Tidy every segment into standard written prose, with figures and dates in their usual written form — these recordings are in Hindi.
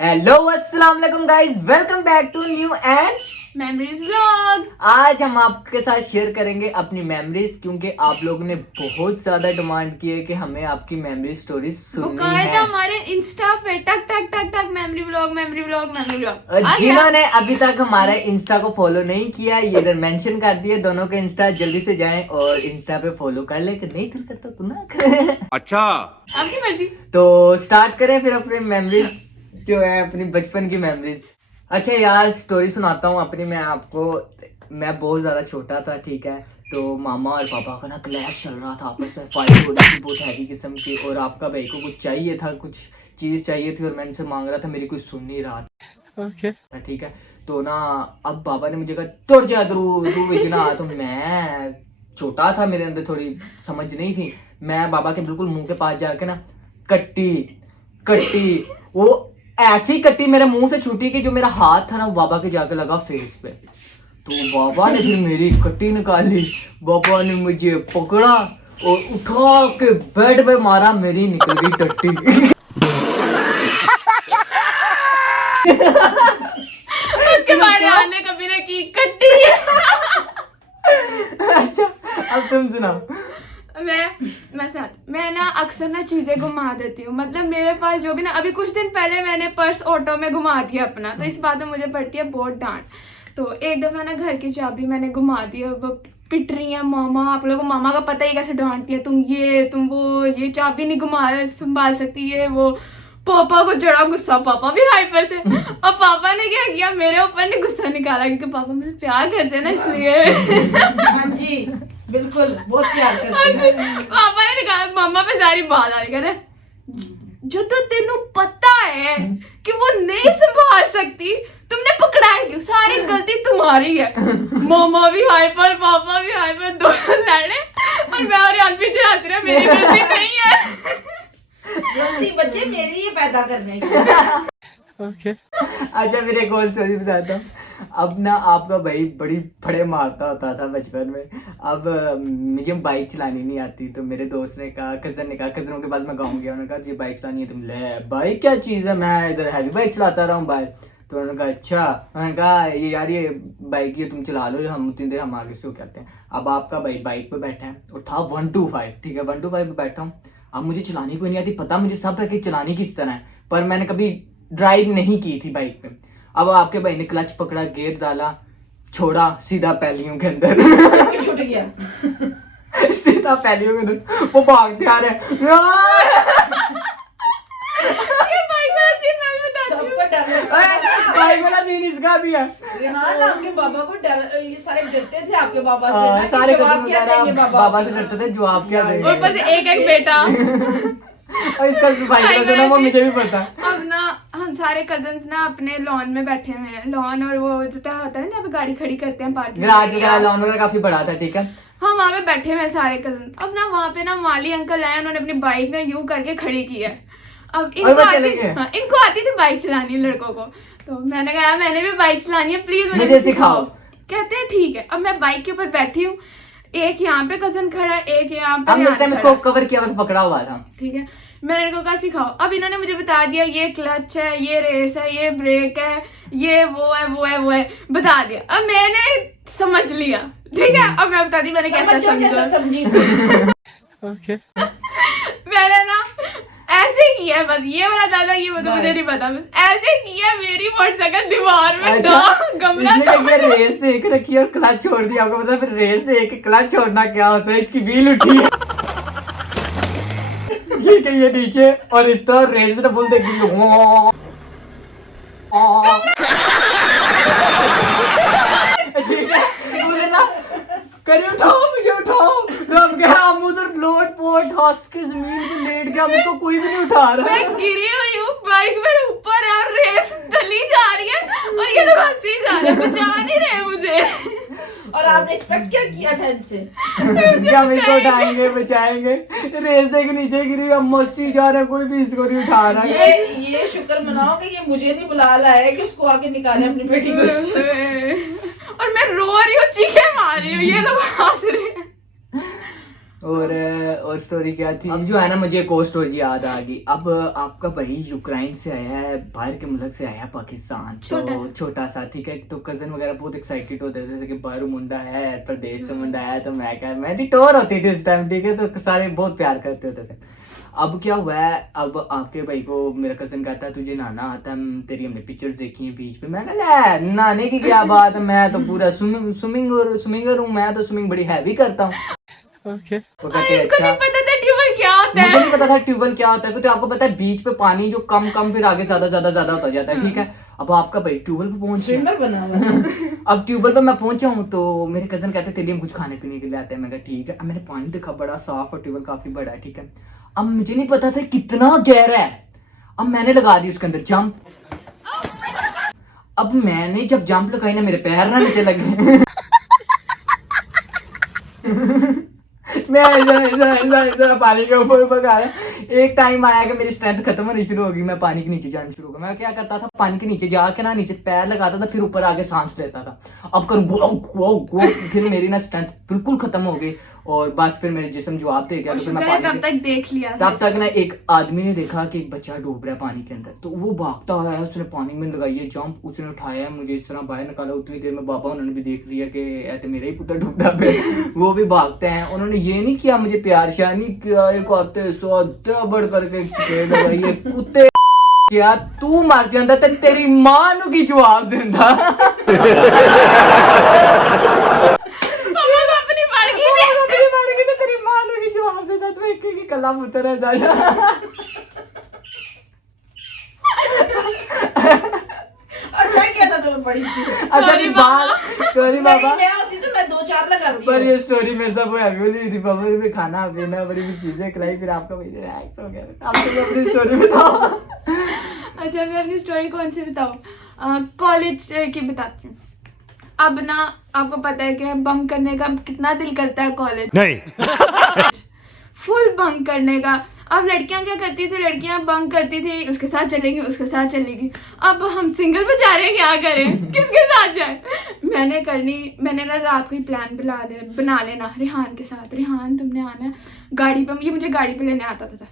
हेलो अस्सलाम वालेकुम guys, welcome back to new and memories vlog. आज हम आपके साथ शेयर करेंगे अपनी मेमोरीज, क्योंकि आप लोगों ने बहुत ज्यादा डिमांड की है कि हमें आपकी मेमोरी स्टोरीज सुननी है। हमारे इंस्टा पे टक टक टक टक memory vlog memory vlog memory vlog. जिन्होंने अभी तक हमारे इंस्टा को फॉलो नहीं किया, ये इधर मेंशन कर दिए दोनों के इंस्टा, जल्दी से जाएं और इंस्टा पे फॉलो कर ले। नहीं दिल करता तो ना करें। अच्छा, आपकी मर्जी। तो स्टार्ट करें फिर अपने मेमोरीज जो है, अपनी बचपन की मेमोरीज। अच्छा यार, स्टोरी सुनाता हूँ अपनी मैं आपको। मैं बहुत ज़्यादा छोटा था, ठीक है। तो मामा और पापा का ना क्लैश चल रहा था, आपस में फाइट हो रही थी बहुत हैवी किस्म की। और आपका भाई को कुछ चाहिए था, कुछ चीज़ चाहिए थी और मैं इनसे मांग रहा था, मेरी कोई सुन नहीं रहा था। ओके ठीक है। तो ना अब पापा ने मुझे कहा टूट जा तू बेचना। तो मैं छोटा था, मेरे अंदर थोड़ी समझ नहीं थी। मैं बाबा के बिल्कुल मुंह के पास जाके ना कट्टी कट्टी वो ऐसी कट्टी मेरे मुंह से छूटी कि जो मेरा हाथ था ना वो बाबा के जाके लगा फेस पे। तो बाबा ने फिर मेरी कट्टी निकाली, बाबा ने मुझे पकड़ा और उठा के बेड पे मारा, मेरी निकल गई टट्टी। उसके बाद आने कभी ना की कट्टी। अच्छा अब तुम सुनाओ। मैं ना अक्सर ना चीजें घुमा देती हूँ। मतलब मेरे पास जो भी ना, अभी कुछ दिन पहले मैंने पर्स ऑटो में घुमा दिया अपना, तो इस बात में मुझे पड़ती है बहुत डांट। तो एक दफा ना घर की चाबी मैंने घुमा दी, अब पिट रही है मामा। आप लोगों को मामा का पता ही कैसे डांटती है, तुम वो ये चाबी नहीं संभाल सकती है वो। पापा को जड़ा गुस्सा, पापा भी हाइपर थे। और पापा ने क्या किया, मेरे ऊपर ने गुस्सा निकाला, क्योंकि पापा मुझे प्यार करते हैं ना, इसलिए। हाँ जी बिल्कुल, बहुत प्यार करते हैं। पापा ने निकाला, मामा पे सारी बात आ रही। कहते जो तो तेनू पता है कि वो नहीं संभाल सकती, तुमने पकड़ाई क्यों? सारी गलती तुम्हारी है। मामा भी हाइपर, पापा भी हाइपर, दोनों लड़े और मैं और यार पीछे हंस रहा, मेरी गलती नहीं है। गलती बच्चे मेरी ही पैदा करने की। ओके अच्छा फिर एक और स्टोरी बताता हूँ। अब ना आपका भाई बड़ी फड़े मारता होता था बचपन में। अब मुझे बाइक चलानी नहीं आती, तो मेरे दोस्त ने कहा, कजन ने कहा, कजनों के पास मैं गाँव गया, उन्होंने कहा ये बाइक चलानी है, तुम ले बाइक क्या चीज़ है, मैं इधर हैवी बाइक चलाता रहा हूँ बाइक। तो उन्होंने कहा अच्छा, उन्होंने कहा ये यार ये बाइक ये तुम चला लो, हम उतनी देर हम आगे से करते हैं। अब आपका भाई बाइक पे बैठा है और था 125, ठीक है, 125 पे बैठा हूँ। अब मुझे चलानी कोई नहीं आती, पता मुझे सब है कि चलानी किस तरह है, पर मैंने कभी ड्राइव नहीं की थी बाइक पे। अब आपके भाई ने क्लच पकड़ा, गियर डाला, छोड़ा, सीधा पैलियों के अंदर। छूट गया। सीधा पैलियों के अंदर वो भागते आ रहे हैं। ये बाइक वाला सीन मैं भी बताती हूँ। सबको डर लगता है। बाइक वाला सीन इसका भी है। रेहान आपके बाबा को डर, ये सारे डरते थे आपके बाबा से ना, कि सारे जवाब क्या देंगे बाबा से डरते थे, जवाब क्या देंगे। ऊपर से एक एक बेटा। और इसका बाइक वाला सुना वो मुझे भी पता। अब ना हम सारे कजन्स ना अपने लॉन में बैठे हुए हैं। लॉन और वो जो होता है ना, जब गाड़ी खड़ी करते हैं पार्किंग, गराज वगैरह लॉन वगैरह काफी बड़ा था, ठीक है। हम वहाँ पे बैठे हुए हैं सारे कजन। अब ना वहाँ पे ना माली अंकल आए, उन्होंने अपनी बाइक ना यूं करके खड़ी की है। अब इनको आती थी बाइक चलानी लड़कों को। तो मैंने कहा मैंने भी बाइक चलानी है, प्लीज मुझे सिखाओ। कहते हैं ठीक है। अब मैं बाइक के ऊपर बैठी हूँ, एक यहाँ पे कजन खड़ा है, एक यहाँ पे। हमने उस टाइम इसको कवर किया, बस पकड़ा हुआ था, ठीक है। मैंने इनको कहा सिखाओ। अब इन्होंने मुझे बता दिया ये क्लच है, ये रेस है, ये ब्रेक है, ये वो है वो है वो है, बता दिया। अब मैंने समझ लिया, ठीक है। अब मैं बता दी मैंने कैसा समझी। ओके मैंने ना ऐसे किया है, बस ये वाला दादा ये मतलब मुझे नहीं पता, बस ऐसे किया, मेरी मोटरसाइकिल दीवार में गमला इसने रेस देख रखी है और क्लच छोड़ दिया। आपको पता है फिर रेस देख क्लच छोड़ना क्या होता है? इसकी व्हील उठी है ये नीचे और इस तरह रेस ने फुल देखी। ठीक है, मुझे ना करे उठाओ, मुझे उठाओ। रब गया, हम उधर लोट पोट हंस के जमीन पे लेट गया, हम इसको कोई भी नहीं उठा रहा। मैं गिरी हुई हूँ, बाइक मेरे ऊपर है और रेस चली जा रही है और ये लोग हंसी जा रहे हैं, बचा नहीं रहे मुझे। और आपने एक्सपेक्ट क्या किया था इनसे? क्या हम इसको उठाएंगे, बचाएंगे? रेस देख नीचे गिरी, हम मस्ती जा रहे हैं, कोई भी इसको नहीं उठा रहा है। ये शुक्र मनाओ कि ये मुझे नहीं बुला लाया है कि उसको आके निकाले अपनी बेटी को। और मैं रो रही हूँ, चीखें मार रही हूँ, ये लोग हंस रहे हैं। और स्टोरी क्या थी, अब जो है ना मुझे एक और स्टोरी याद आ गई। अब आपका भाई यूक्रेन से आया है, बाहर के मुल्क से आया है पाकिस्तान, तो छोटा सा, ठीक है। तो कजन वगैरह बहुत एक्साइटेड होते थे कि बाहर मुंडा है, प्रदेश से मुंडा है। तो मैं डिटोर होती थी उस टाइम, ठीक है। तो सारे बहुत प्यार करते होते थे। अब क्या हुआ है, अब आपके भाई को मेरा कजन कहता है तुझे नहाना आता है, तेरी हमने पिक्चर्स देखी हैं बीच पे। मैं कहा नहाने की क्या बात है, मैं तो पूरा स्विमिंगर हूँ, मैं तो स्विमिंग बड़ी हैवी करता हूँ। इसको नहीं पता था ट्यूबवेल क्या होता है। मुझे नहीं पता था ट्यूबवेल क्या होता है, क्योंकि आपको पता है बीच पे पानी जो कम फिर आगे ज्यादा होता जाता है, ठीक है। अब आपका भाई ट्यूबवेल पे पहुंच स्विमर बना हुआ है। अब ट्यूबवेल पे मैं पहुंचा हूँ, तो मेरे कजन कहते तेरे लिए हम कुछ खाने पीने के लिए आते हैं। मैं कहा ठीक है। अब मैंने पानी देखा बड़ा साफ और ट्यूबवेल काफी बड़ा है, ठीक है। अब मुझे नहीं पता था कितना गहरा है। अब मैंने लगा दी उसके अंदर जंप। अब मैंने जब जंप लगाई ना, मेरे पैर ना नीचे लगे। मैं ऐसा पानी के ऊपर पका रहा। एक टाइम आया कि मेरी स्ट्रेंथ खत्म होनी शुरू होगी, मैं पानी के नीचे जाना शुरू हो गया। मैं क्या करता था, पानी के नीचे जाके ना नीचे पैर लगाता था, फिर ऊपर आके सांस लेता था। अब करूँ फिर मेरी ना स्ट्रेंथ बिल्कुल खत्म हो गई, और बस फिर मेरे जिस्म जवाब दे गया। तो फिर मैं तब तक देख लिया, तब तक ना एक आदमी ने देखा कि एक बच्चा डूब रहा है पानी के अंदर, तो वो भागता हुआ है, उसने पानी में लगाई है जंप, उसने उठाया मुझे इस तरह बाहर निकाला। उतनी देर में बाबा उन्होंने भी देख लिया कि ऐसे मेरा ही पुत्र डूबता पे। वो भी भागते हैं। उन्होंने ये नहीं किया मुझे प्यार श्यार नहीं किया, एक आते सो बढ़ करके लगाइए कुत्ते क्या तू मर जाता तो तेरी मां नु की जवाब देंदा। तेरी मां नु की जवाब देता, तू एक ही कला पुत्र है जाना। अच्छा किया था तुम्हें बड़ी सी। अच्छा नहीं बात सॉरी बाबा, मैं होती तो मैं 2-4 लगाती। पर ये स्टोरी मेरे साथ वो हैवी हुई थी। पापा ने खाना पीना बड़ी कुछ चीजें खिलाई, फिर आपका भाई रिलैक्स हो गया। आप तो अपनी स्टोरी बताओ। अच्छा मैं अपनी स्टोरी कौन सी बताऊँ, कॉलेज की बताती हूँ। अब ना आपको पता है कि बंक करने का कितना दिल करता है कॉलेज, नहीं फुल बंक करने का। अब लड़कियां क्या करती थी, लड़कियां बंक करती थी, उसके साथ चलेंगी उसके साथ चलेगी। अब हम सिंगल पे जा रहे हैं, क्या करें, किसके साथ जाए। मैंने ना रात को ही प्लान बना लेना रेहान के साथ, रेहान तुमने आना है गाड़ी पे। ये मुझे गाड़ी पे लेने आता था।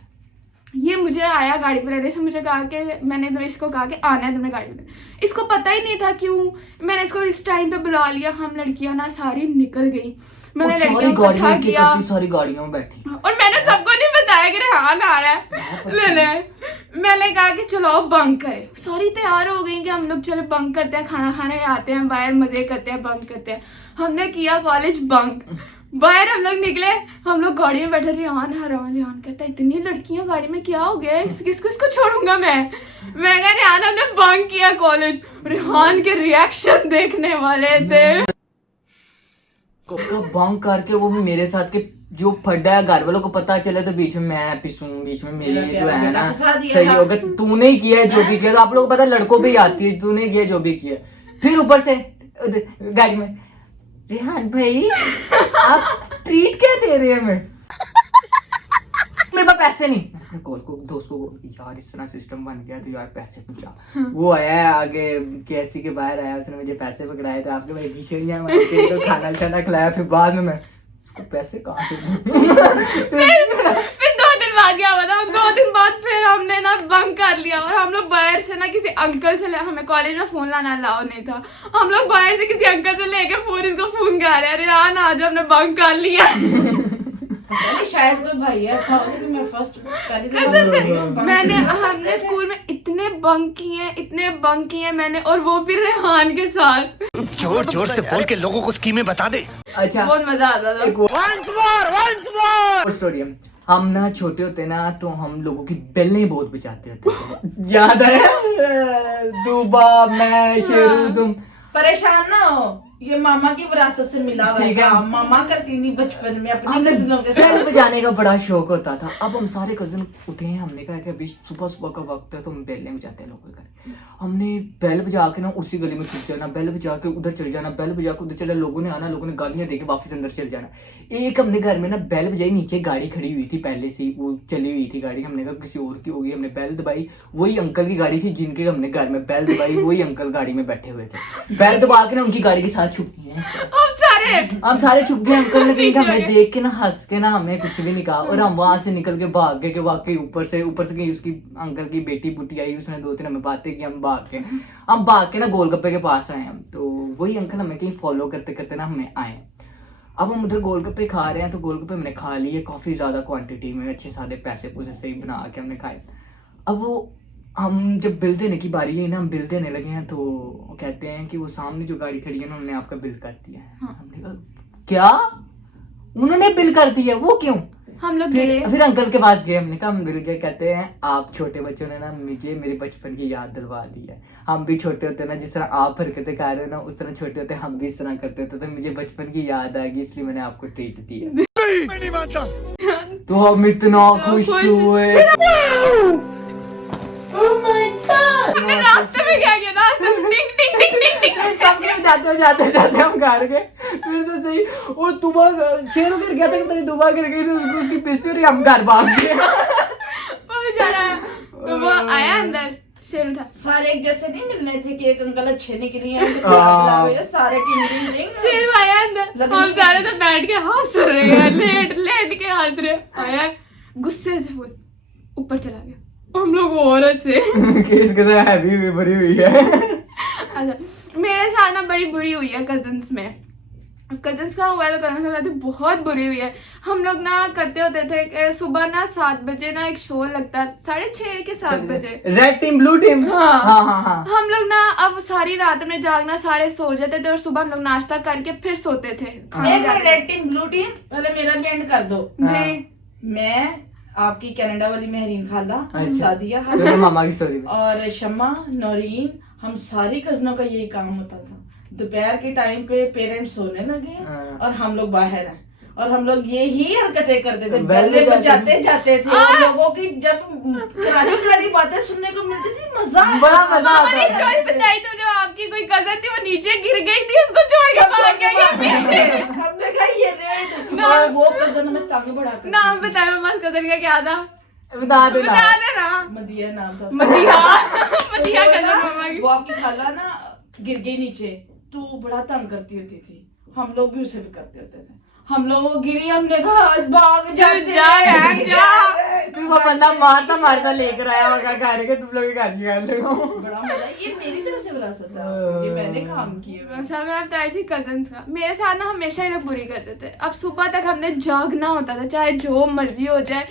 ये मुझे आया गाड़ी पे लेने से, मुझे कहा कि मैंने इसको कहा कि आना है तुमने गाड़ी पे। इसको पता ही नहीं था क्यों मैंने इसको इस टाइम पे बुला लिया। हम लड़कियां ना सारी निकल गई, मैंने लड़कियों को इकट्ठा किया, सारी गाड़ियों में बैठी, और मैंने सबको नहीं बताया कि रेहान आ रहा है लेने। मैंने कहा कि चलो बंक करें। सारी तैयार हो गई कि हम लोग चलो बंक करते हैं, खाना खाने आते हैं बाहर, मजे करते हैं, बंक करते हैं। हमने किया कॉलेज बंक। बाहर हम लोग निकले, हम लोग गाड़ी में बैठे, रेहान कहता है इतनी लड़कियां गाड़ी में क्या हो गया, किसको छोड़ूंगा मैं कहा रेहान हमने बंक किया कॉलेज। रेहान के रिएक्शन देखने वाले थे। बंक करके वो भी मेरे साथ के जो फड्डा है, घर वालों को पता चले तो बीच में मैं पिसूं, बीच में मेरी जो है ना सही होगा। तूने किया जो भी किया, तो आप लोगों को पता है लड़कों पे ही आती है, तूने किया जो भी किया। फिर ऊपर से गाड़ी में रेहान भाई आप ट्रीट क्या दे रहे हैं हमें, मेरे पास पैसे नहीं। अपने कॉल को दोस्त को यार इस तरह सिस्टम बन गया तो यार पैसे पूछा। वो आया है आगे केएफसी के बाहर आया, उसने मुझे पैसे पकड़ाए थे, आपके भाई की तो खाना खिलाया। फिर बाद में मैं उसको पैसे कहाँ से फिर 2 दिन बाद क्या बता, 2 दिन बाद फिर हमने ना बंक कर लिया, और हम लोग बाहर से ना किसी अंकल से हमें कॉलेज में फोन लाना अलाउ नहीं था। हम लोग बाहर से किसी अंकल से लेके फोन कर रहे हैं, रेहान आज हमने बंक कर लिया। शायद कोई भाई ऐसा हो कि मैं फर्स्ट हमने स्कूल में इतने बंक किए हैं मैंने, और वो भी रेहान के साथ। जोर से बोल के लोगों को स्कीमें बता दे। अच्छा बहुत मजा आता था। once more हम ना छोटे होते ना तो हम लोगों की बेलें बहुत बजाते होते। याद है दूबा मैं शेरू तुम परेशान ना हो, ये मामा की विरासत से मिला हुआ ठीक है। था। मामा करती थी बचपन में अपनी कजिनों के बेल साथ। बजाने का बड़ा शौक होता था। अब हम सारे कजिन उठे हैं, हमने कहा कि अभी सुबह का वक्त है तो हम बेलें बजाते हैं लोगों के घर। हमने बेल बजा के ना उसी गली में छुप जाना, बेल बजा के उधर चल जाना, बेल बजा के उधर चले, लोगों ने आना, लोगों ने गालियां देके वापस अंदर चल जाना। एक हमने घर में ना बेल बजाई, नीचे गाड़ी खड़ी हुई थी पहले से ही, वो चली हुई थी गाड़ी। हमने कहा किसी और की होगी, हमने बेल दबाई, वही अंकल की गाड़ी थी जिनके हमने घर में बेल दबाई, वही अंकल गाड़ी में बैठे हुए थे। बेल दबा के ना उनकी गाड़ी के साथ छुप गए। हम सारे हम सारे छुप गए, अंकल ने पीछे हमें हो गए। देख के ना हंस के ना हमें कुछ भी नहीं कहा, और हम वहां से निकल के भाग गए कि वाकई ऊपर से कहीं उसकी अंकल की बेटी बुटी आई, उसने 2-3 हमें बातें की, हम भाग के ना गोलगप्पे के पास आए हम, तो वही अंकल हमें कहीं फॉलो करते करते ना हमें आए। अब हम उधर गोलगप्पे खा रहे हैं, तो गोलगप्पे हमने खा लिए काफ़ी ज़्यादा क्वांटिटी में, अच्छे सादे पैसे पूसे सही बना के हमने खाए। अब वो हम जब बिल देने की बारी है ना, हम बिल देने लगे हैं, तो वो कहते हैं कि वो सामने जो गाड़ी खड़ी है ना, उन्होंने आपका बिल कर दिया है। हमने कहा क्या, उन्होंने बिल कर दिया, वो क्यों? हम लोग गए, फिर अंकल के पास गए, हमने कहा हम बिल गए, कहते हैं आप छोटे बच्चों ने ना मुझे मेरे बचपन की याद दिलवा दी है, हम भी छोटे होते ना जिस तरह आप हरकतें कर रहे हो ना, उस तरह छोटे होते हम भी इस तरह करते होते, तो मुझे बचपन की याद आ गई, इसलिए मैंने आपको ट्रीट दिया। मैं नहीं मानता। तो हम इतना खुश हुए। हमने रास्ते में क्या किया, रास्ते में टिंग टिंग टिंग टिंग टिंग सब जाते हम घर गए, फिर तो सही, और तुम्हारा शेर गिर गया था, तेरी दुबा गिर गई थी, उसकी पिस्ती और हम घर भाग गए। वो बेचारा वो आया अंदर, शेरू था, सारे एक जैसे नहीं मिलने थे कि एक अंकल अच्छे निकली हैं, सारे टिंग शेरू आया अंदर, हम सारे तो बैठ के हंस रहे हैं, लेट के हंस रहे हैं। आया गुस्से से फुल ऊपर चला गया, हम लोग और से केस के साथ हैवी हुई, भरी हुई है। अच्छा, मेरे साथ ना बड़ी बुरी हुई है कजन्स में। कजन्स का हुआ है तो कजन्स के साथ बहुत बुरी हुई है। हम लोग ना करते होते थे कि सुबह ना 7 बजे ना एक शो लगता, 6:30 के 7 बजे, रेड टीम ब्लू टीम। हाँ। हम लोग ना अब सारी रात में जागना, सारे सो जाते थे और सुबह हम लोग नाश्ता करके फिर सोते थे। रेड टीम ब्लू टीम, पहले मेरा भी एंड कर दो जी, मैं आपकी कनाडा वाली महरीन खाला, अच्छा। सादिया सुनो मामा की स्टोरी में। और शम्मा, नौरीन, हम सारी कजनों का यही काम होता था। दोपहर के टाइम पे पेरेंट्स सोने लगे हैं और हम लोग बाहर हैं, और हम लोग यही हरकतें करते थे, बेले बजाते जाते थे, और लोगों की जब खाली बातें सुनने को मिलती थी, बड़ा मजा मामा ने आता है। स्टोरी बताई तो जब आपकी कोई कजन थी वो नीचे गिर गई थी, उसको छोड़ के भाग गई। हमने कहा ये रेड, और वो कजन हमें तांगे बढ़ा कर नाम बताया मामा कजन का क्या था, बता देना। बता देना। मदिया नाम था। मदिया कजन मामा की। वो आपकी खाला ना गिर गई नीचे, तो बड़ा तंग करती होती थी, हम लोग भी उसे भी करते होते थे। हम लोग गिरी, हमने कहा भाग जाते जा हैं। जा। फिर वो बंदा मारता लेकर आया होगा घर के, तुम लोग घर शिकार लगो। बड़ा मजा, ये मेरी तरफ से विरासत है, ये मैंने काम किया। अच्छा, मैं अब ताई थी कजन्स का, मेरे साथ ना हमेशा ही लोग बुरी करते थे। अब सुबह तक हमने जागना होता था, चाहे जो मर्जी हो जाए,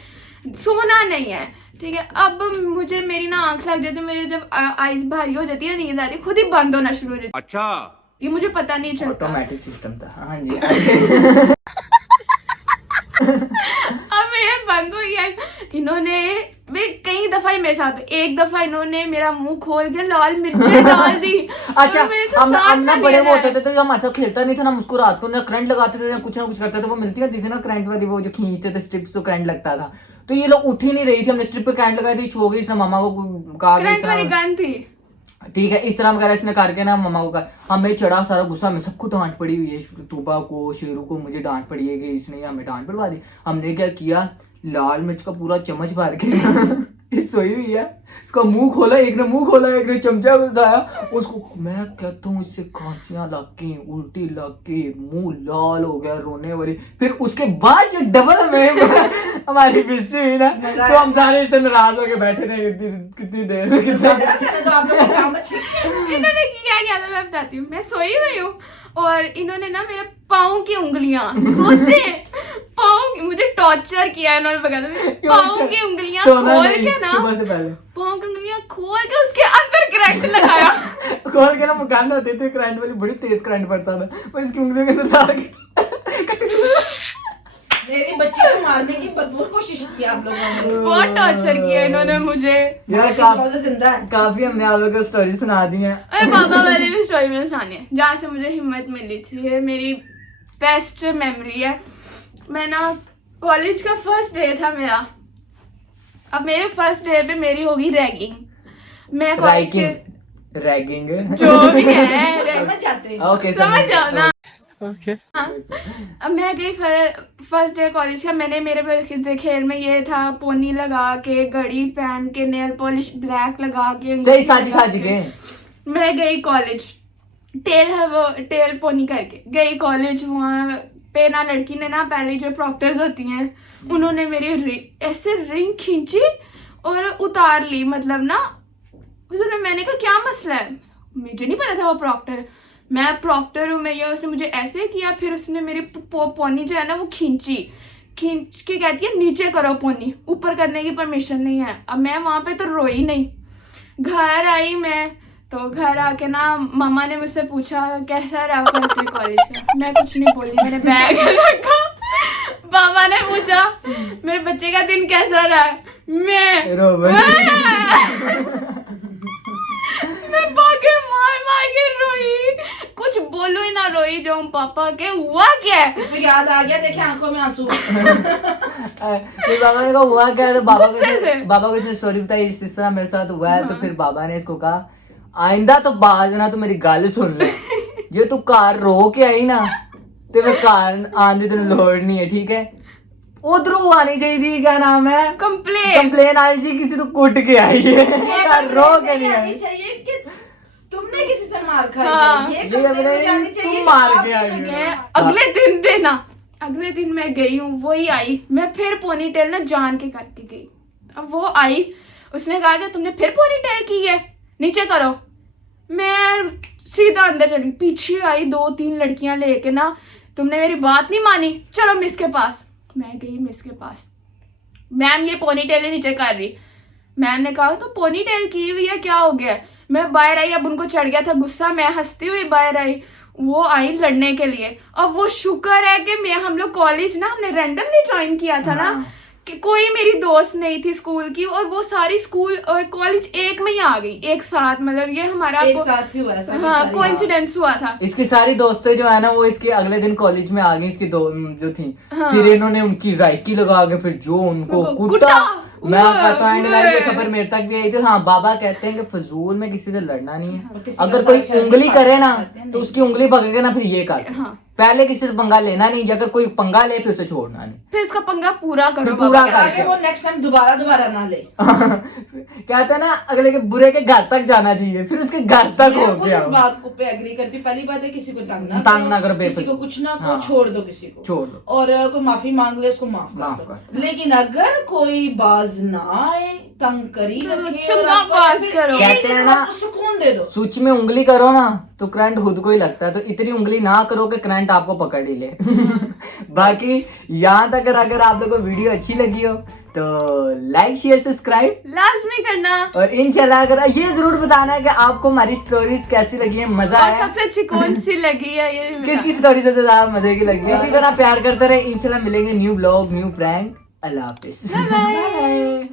सोना नहीं है, ठीक है। अब मुझे मेरी ना आंख लग जाती है, मेरी जब आईज भारी हो जाती है, नींद आती, खुद ही बंद होना शुरू हो जाती है। अच्छा, ये मुझे पता नहीं चलता। ऑटोमेटिक सिस्टम था। हाँ जी। अब ये बंद हो गया। इन्होंने कई दफा ही मेरे साथ, एक दफा इन्होंने मेरा मुंह खोल के लाल मिर्चें डाल दी। अच्छा, और मेरे से हम सांस ना ना बड़े लिया वो होते जाए। थे, तो हमारे साथ खेलता नहीं था ना, उसको रात को ना करंट लगाते थे ना कुछ करते थे, वो मिलती होती थी ना करंट वाली, वो जो खींचते थे स्ट्रिप्स, तो करंट लगता था, तो ये लोग उठ ही नहीं रही थी, हमने स्ट्रिप पे करंट लगाई थी, छो गई, इसने मामा को कहा करंट वाली गन थी। ठीक है, इस तरह वगैरह इसने करके ना मम्मा को कहा, हमें चढ़ा सारा गुस्सा, में सबको डांट पड़ी हुई है, तूबा को, शेरू को, मुझे डांट पड़ी है कि इसने हमें डांट पड़वा दी। हमने क्या किया, लाल मिर्च का पूरा चम्मच भर के ये सोई हुई है, इसका मुंह खोला, एक ने मुंह खोला, एक ने चमचा घुसाया उसको। मैं कहता हूँ इससे खांसियां लग गई, उल्टी लग गई, मुंह लाल हो गया, रोने वाली। फिर उसके बाद जो डबल में हमारी बेइज्जती हुई ना, तो हम सारे इससे नाराज होके बैठे रहे कितनी देर। तो आप लोग काम अच्छे किए। इन्होंने क्या था मैं बताती हूँ। मैं सोई हुई हूँ और इन्होंने ना मेरे पाँव की उंगलियां, सोचे पाँव, मुझे टॉर्चर किया है इन्होंने, बता पाँव की उंगलियां खोल के ना, सुबह से पहले पाँव की उंगलियां खोल के उसके अंदर करंट लगाया। खोल के ना मकान होते थे, करंट वाली बड़ी तेज करंट पड़ता था, वो इसकी उंगलियों के अंदर डाल के मेरी बच्ची को मारने की भरपूर कोशिश की आप लोगों ने। बहुत टॉर्चर किया इन्होंने मुझे। यार जिंदा है। काफी हमने आप लोगों को स्टोरी सुना दी है। अरे पापा वाली भी स्टोरी मैंने सुनानी है, जहाँ से मुझे हिम्मत मिली थी। ये मेरी बेस्ट मेमोरी है। मैं ना कॉलेज का फर्स्ट डे था मेरा। अब मेरे फर्स्ट डे पे मेरी होगी रैगिंग। मैं कॉलेज के रैगिंग जो भी है समझ जाते। ओके, समझ जाओ ना। ओके। हाँ। अब मैं गई फर्स्ट डे कॉलेज का। मैंने मेरे खेल में ये था, पोनी लगा के, घड़ी पहन के, नेल पॉलिश ब्लैक लगा के, सही साजी साजी के मैं गई कॉलेज। टेल है वो टेल पोनी करके गई कॉलेज। वहाँ पे ना लड़की ने ना पहले जो प्रॉक्टर्स होती हैं उन्होंने मेरी ऐसे रिंग खींची और उतार ली। मतलब ना उसने, मैंने कहा क्या मसला है, मुझे नहीं पता था वो प्रॉक्टर, मैं प्रॉक्टर हूँ मैं ये। उसने मुझे ऐसे किया, फिर उसने मेरी पोनी जो है ना वो खींच के कहती है नीचे करो पोनी, ऊपर करने की परमिशन नहीं है। अब मैं वहाँ पे तो रोई नहीं। घर आई मैं, तो घर आके ना मम्मा ने मुझसे पूछा कैसा रहा फर्स्ट डे कॉलेज का। मैं कुछ नहीं बोली, मैंने बैग रखा। पापा ने पूछा मेरे बच्चे का दिन कैसा रहा, मैं भागे मार के रोई, कुछ बोलू ही ना रोई जो पापा के हुआ क्या है। इसमें याद आ गया, देखे आंखों में आंसू। फिर बाबा ने कहा हुआ क्या है, तो बाबा को इसने स्टोरी बताई इस तरह मेरे साथ हुआ है। तो फिर बाबा ने इसको कहा आइंदा तो बाद ना तो मेरी गल सुन ले, जे तू घर रो के आई ना ते मैं घर आने तेन लोड़ नहीं है, ठीक है। उधरों आनी चाहिए, क्या नाम है, कंप्लेन आनी चाहिए किसी तो कुट के आई है, घर रो के नहीं आई चाहिए कि तुमने किसी से मार खाई हाँ, है। तुम मार के आई हो। अगले दिन देना, अगले दिन मैं गई हूँ, वही आई, मैं फिर पोनी टेल ना जान के करके गई। अब वो आई, उसने कहा कि तुमने फिर पोनी टेल की है, नीचे करो। मैं सीधा अंदर चली, पीछे आई 2-3 लड़कियां लेके ना, तुमने मेरी बात नहीं मानी, चलो मिस के पास। मैं गई मिस के पास, मैम ये पोनी टेल नीचे कर रही। मैम ने कहा तो पोनी टेल की हुई है, क्या हो गया। मैं बाहर आई, अब उनको चढ़ गया था गुस्सा, मैं हंसती हुई बाहर आई। वो आई लड़ने के लिए। अब वो शुक्र है कि हम लोग कॉलेज ना हमने रैंडमली ज्वाइन किया था ना, कि कोई मेरी दोस्त नहीं थी स्कूल की, और वो सारी स्कूल और कॉलेज एक में ही आ गई एक साथ। मतलब ये हमारा एक साथ ही हुआ है, हाँ कोइंसिडेंस हुआ था। इसकी सारी दोस्तें जो है ना वो इसके अगले दिन कॉलेज में आ गई, इसकी जो थी। फिर इन्होंने उनकी राइकी लगा के फिर जो उनको कुटा। मैं कहता हूँ ये खबर मेरे तक भी आई थी। हाँ, बाबा कहते हैं कि फजूल में किसी से लड़ना नहीं है, अगर कोई उंगली करे ना तो उसकी उंगली पकड़ के ना फिर ये कर। पहले किसी से पंगा लेना नहीं, अगर कोई पंगा ले फिर उसे छोड़ना नहीं, फिर इसका पंगा पूरा करो, पूरा करके वो नेक्स्ट टाइम दोबारा ना ले। कहते हैं ना अगले के बुरे के घर तक जाना चाहिए, फिर उसके घर तक हो गया। इस बात को पे एग्री करती, पहली बात है किसी को तंग ना करो, किसी को कुछ ना हाँ, छोड़ दो, किसी को छोड़ दो, और कोई माफी मांग ले उसको माफ कर। लेकिन अगर कोई बाज ना आए, तंग करी चंगा पास करो। कहते हैं ना सुकून दे दो। स्विच में उंगली करो ना तो करंट खुद को ही लगता है, तो इतनी उंगली ना करो कि करंट आपको पकड़ ही ले। बाकी यहाँ तक अगर आप लोगों को वीडियो अच्छी लगी हो तो लाइक शेयर सब्सक्राइब लाजमी करना, और इंशाल्लाह अगर ये जरूर बताना है कि आपको हमारी स्टोरीज कैसी लगी है, मजा आया, सबसे अच्छी कौन सी लगी है, ये किसकी स्टोरी सबसे ज्यादा मजे की लगी है। इसी तरह प्यार करते रहे, इंशाल्लाह मिलेंगे न्यू ब्लॉग न्यू प्रैंक। अल्लाह हाफिज। बाय।